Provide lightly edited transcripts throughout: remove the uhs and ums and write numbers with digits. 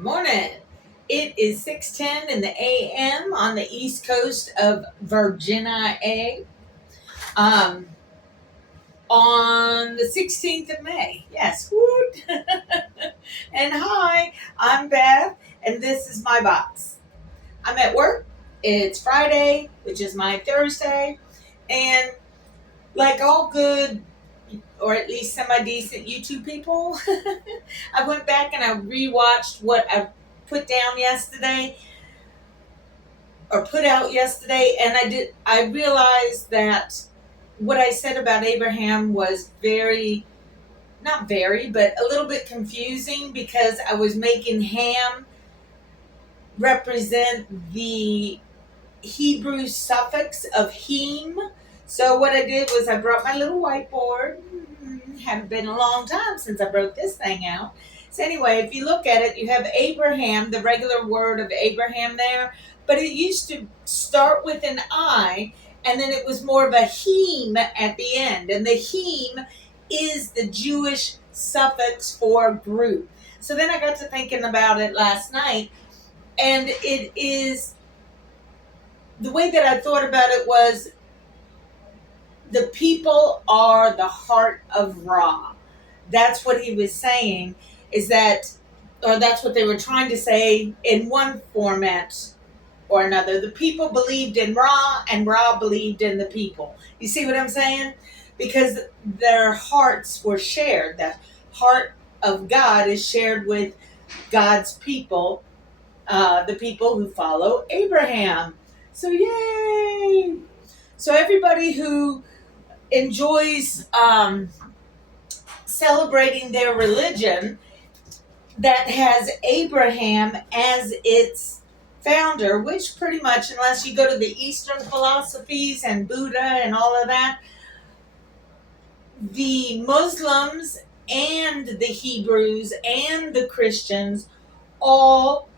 Good morning. It is 6:10 in the a.m. on the east coast of Virginia, um, on the 16th of May. Yes, woot. And hi, I'm Beth, and this is my box. I'm at work. It's Friday, which is my Thursday, and like all good, or at least semi-decent YouTube people, I went back and I rewatched what I put down yesterday or put out yesterday, and I realized that what I said about Abraham was not very, but a little bit confusing because I was making Ham represent the Hebrew suffix of heme. So what I did was I brought my little whiteboard. Haven't been a long time since I broke this thing out. So anyway, if you look at it, you have Abraham, the regular word of Abraham there, but it used to start with an I, and then it was more of a heme at the end. And the heme is the Jewish suffix for group. So then I got to thinking about it last night, and it is the way that I thought about it was the people are the heart of Ra. That's what he was saying, is that, or that's what they were trying to say in one format or another. The people believed in Ra, and Ra believed in the people. You see what I'm saying? Because their hearts were shared. The heart of God is shared with God's people, the people who follow Abraham. So yay! So everybody who enjoys celebrating their religion that has Abraham as its founder, which pretty much, unless you go to the Eastern philosophies and Buddha and all of that, the Muslims and the Hebrews and the Christians all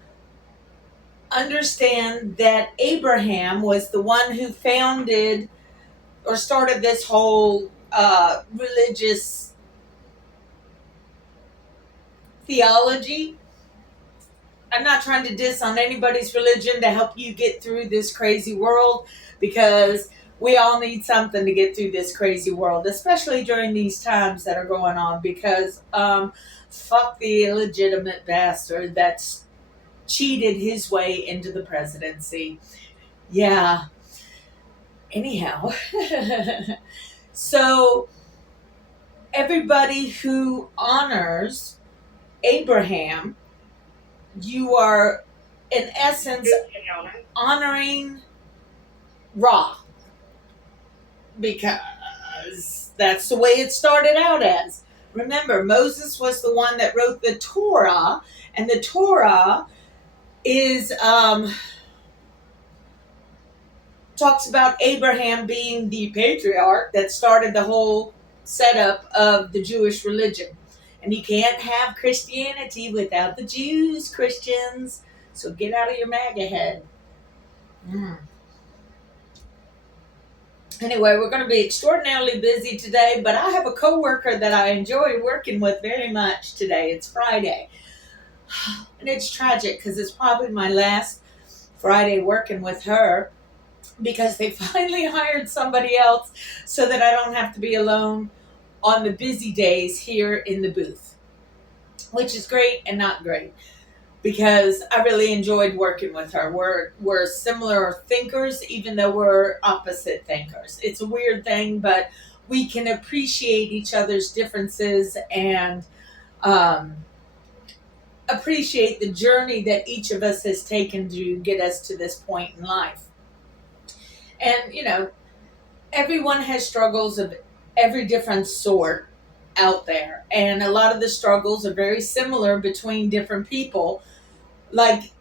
understand that Abraham was the one who founded or started this whole religious theology. I'm not trying to diss on anybody's religion to help you get through this crazy world, because we all need something to get through this crazy world, especially during these times that are going on, because fuck the illegitimate bastard that's cheated his way into the presidency. Yeah. Anyhow. So everybody who honors Abraham, you are in essence honoring Ra, because that's the way it started out as. Remember, Moses was the one that wrote the Torah, and the Torah is talks about Abraham being the patriarch that started the whole setup of the Jewish religion. And you can't have Christianity without the Jews, Christians. So get out of your MAGA head. Anyway, we're going to be extraordinarily busy today, but I have a coworker that I enjoy working with very much today. It's Friday. And it's tragic because it's probably my last Friday working with her, because they finally hired somebody else so that I don't have to be alone on the busy days here in the booth, which is great and not great, because I really enjoyed working with her. We're similar thinkers, even though we're opposite thinkers. It's a weird thing, but we can appreciate each other's differences and appreciate the journey that each of us has taken to get us to this point in life. And, everyone has struggles of every different sort out there. And a lot of the struggles are very similar between different people. Like,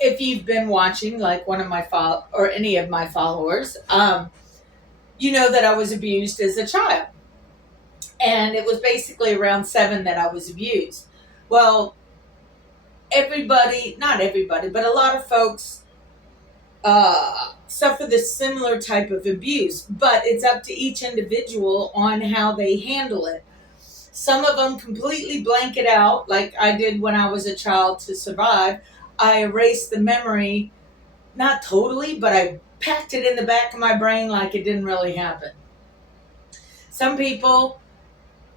if you've been watching, like one of my or any of my followers, you know that I was abused as a child. And it was basically around 7 that I was abused. Well, not everybody, but a lot of folks suffer this similar type of abuse, but it's up to each individual on how they handle it. Some of them completely blank it out, like I did when I was a child to survive. I erased the memory, not totally, but I packed it in the back of my brain like it didn't really happen. Some people,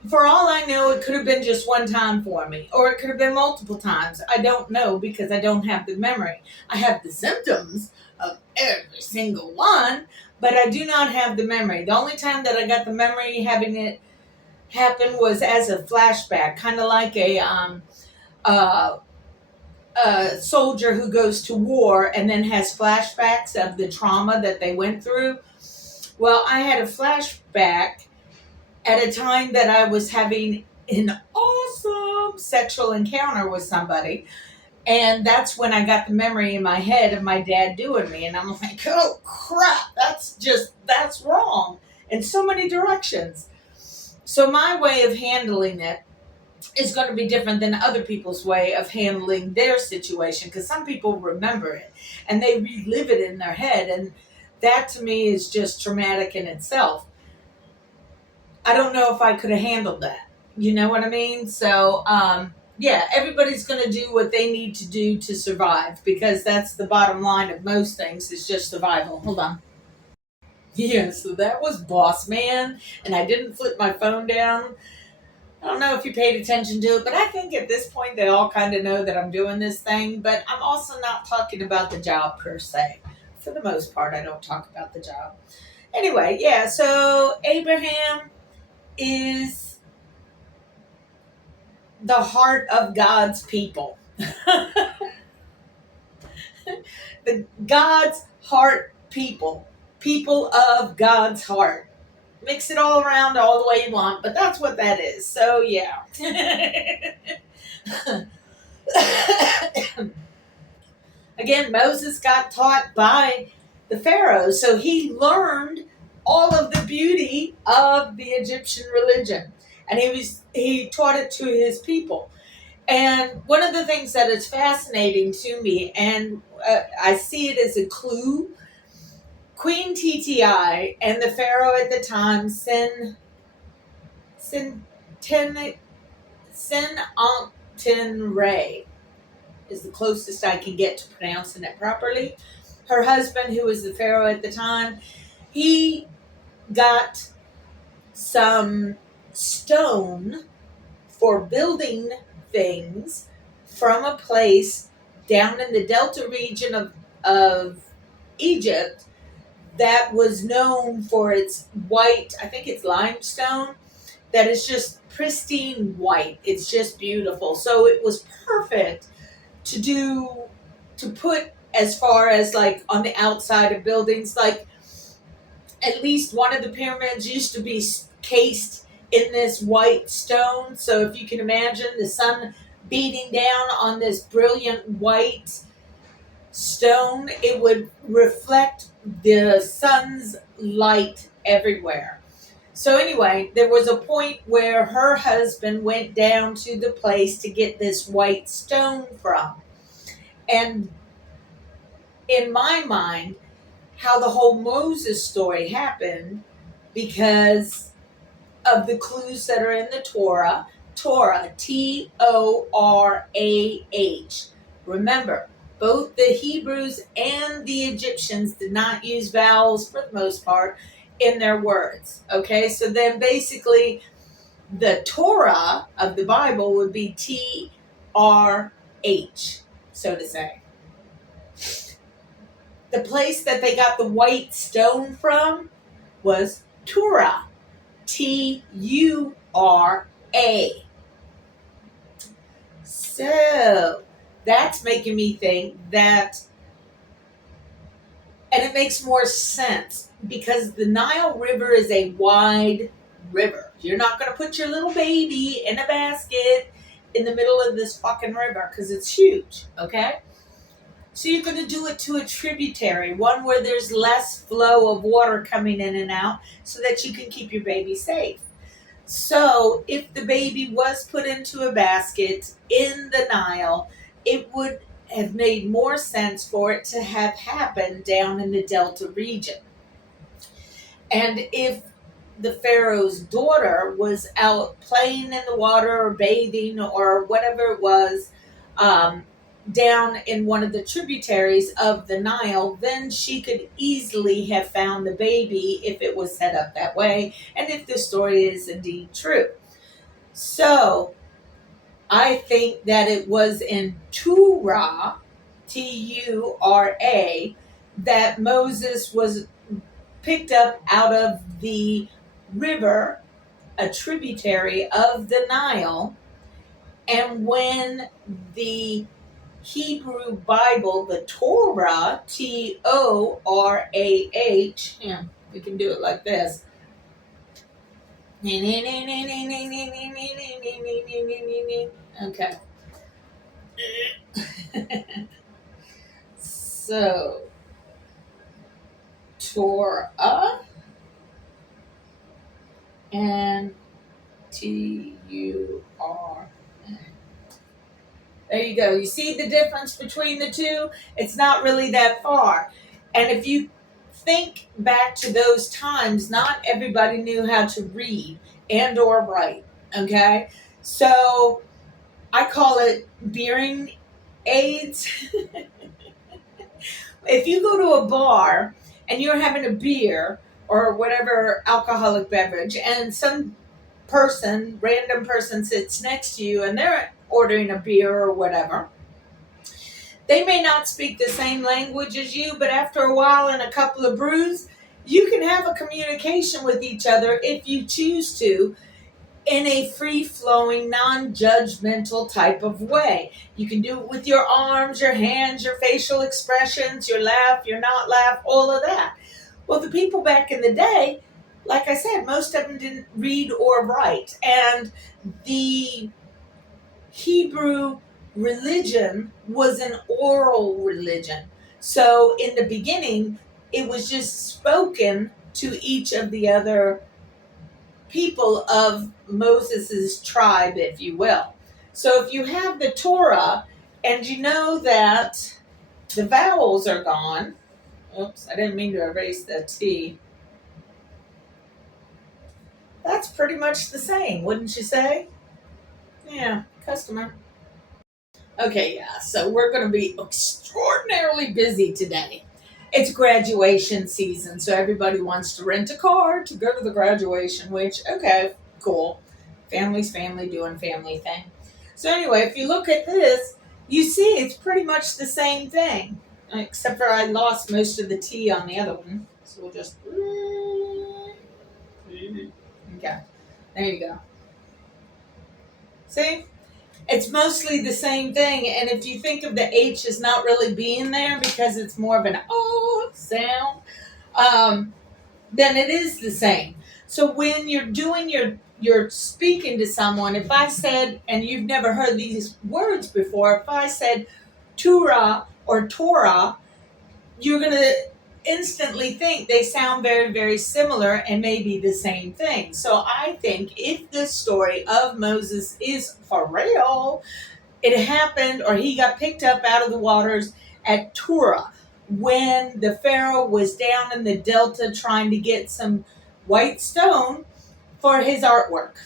for all I know, it could have been just one time for me, or it could have been multiple times. I don't know because I don't have the memory. I have the symptoms of every single one, but I do not have the memory. The only time that I got the memory having it happen was as a flashback, kind of like uh, a soldier who goes to war and then has flashbacks of the trauma that they went through. Well, I had a flashback at a time that I was having an awesome sexual encounter with somebody. And that's when I got the memory in my head of my dad doing me. And I'm like, oh crap, that's wrong in so many directions. So my way of handling it is going to be different than other people's way of handling their situation, because some people remember it and they relive it in their head. And that to me is just traumatic in itself. I don't know if I could have handled that. You know what I mean? So, yeah, everybody's going to do what they need to do to survive, because that's the bottom line of most things, is just survival. Hold on. Yeah, so that was Boss Man, and I didn't flip my phone down. I don't know if you paid attention to it, but I think at this point they all kind of know that I'm doing this thing, but I'm also not talking about the job per se. For the most part, I don't talk about the job. Anyway, yeah, so Abraham is the heart of God's people. The God's heart people. People of God's heart. Mix it all around all the way you want, but that's what that is. So, yeah. Again, Moses got taught by the Pharaoh, so he learned all of the beauty of the Egyptian religion, and he taught it to his people. And one of the things that is fascinating to me, and I see it as a clue, Queen TTI and the Pharaoh at the time, Senantenre, is the closest I can get to pronouncing it properly. Her husband, who was the Pharaoh at the time, he got some stone for building things from a place down in the Delta region of Egypt that was known for its white, I think it's limestone, that is just pristine white. It's just beautiful. So it was perfect to put as far as like on the outside of buildings. Like at least one of the pyramids used to be cased in this white stone. So if you can imagine the sun beating down on this brilliant white stone, it would reflect the sun's light everywhere. So anyway, there was a point where her husband went down to the place to get this white stone from. And in my mind, how the whole Moses story happened, because of the clues that are in the Torah. Torah, Torah. Remember, both the Hebrews and the Egyptians did not use vowels for the most part in their words. Okay, so then basically the Torah of the Bible would be TRH, so to say. The place that they got the white stone from was Tura. Tura. So that's making me think that, and it makes more sense because the Nile River is a wide river. You're not going to put your little baby in a basket in the middle of this fucking river because it's huge, okay? So you're going to do it to a tributary, one where there's less flow of water coming in and out so that you can keep your baby safe. So if the baby was put into a basket in the Nile, it would have made more sense for it to have happened down in the Delta region. And if the Pharaoh's daughter was out playing in the water or bathing or whatever it was, um, down in one of the tributaries of the Nile, then she could easily have found the baby if it was set up that way and if the story is indeed true. So I think that it was in Tura, Tura, that Moses was picked up out of the river, a tributary of the Nile. And when the Hebrew Bible, the Torah, Torah, yeah, we can do it like this. Okay. So, Torah and Tura. There you go. You see the difference between the two? It's not really that far. And if you think back to those times, not everybody knew how to read and or write. Okay? So I call it bearing aids. If you go to a bar and you're having a beer or whatever alcoholic beverage, and some random person sits next to you and they're ordering a beer or whatever, they may not speak the same language as you, but after a while and a couple of brews, you can have a communication with each other if you choose to, in a free-flowing, non-judgmental type of way. You can do it with your arms, your hands, your facial expressions, your laugh, your not laugh, all of that. Well, the people back in the day, like I said, most of them didn't read or write. And the Hebrew religion was an oral religion. So in the beginning, it was just spoken to each of the other people of Moses's tribe, if you will. So if you have the Torah and you know that the vowels are gone, oops, I didn't mean to erase the T. That's pretty much the same, wouldn't you say? Yeah, customer. Okay, yeah, so we're going to be extraordinarily busy today. It's graduation season, so everybody wants to rent a car to go to the graduation, which, okay, cool. Family's family doing family thing. So, anyway, if you look at this, you see it's pretty much the same thing, except for I lost most of the T on the other one. So, we'll just. Okay, there you go. See? It's mostly the same thing, and if you think of the H as not really being there because it's more of an oh sound, then it is the same. So when you're doing you're speaking to someone, if I said, and you've never heard these words before, if I said Tura or Torah, you're going to instantly think they sound very, very similar and maybe the same thing. So I think if this story of Moses is for real, it happened or he got picked up out of the waters at Tura when the Pharaoh was down in the delta trying to get some white stone for his artwork,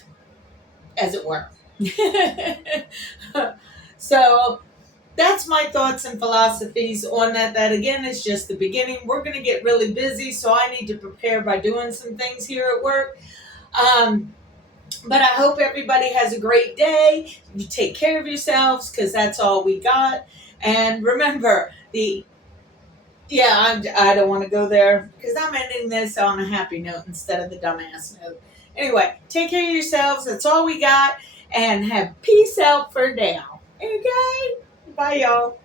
as it were. So that's my thoughts and philosophies on that. That again is just the beginning. We're going to get really busy, so I need to prepare by doing some things here at work. But I hope everybody has a great day. You take care of yourselves because that's all we got. And remember, I don't want to go there because I'm ending this on a happy note instead of the dumbass note. Anyway, take care of yourselves. That's all we got. And have peace out for now. Okay? Bye, y'all.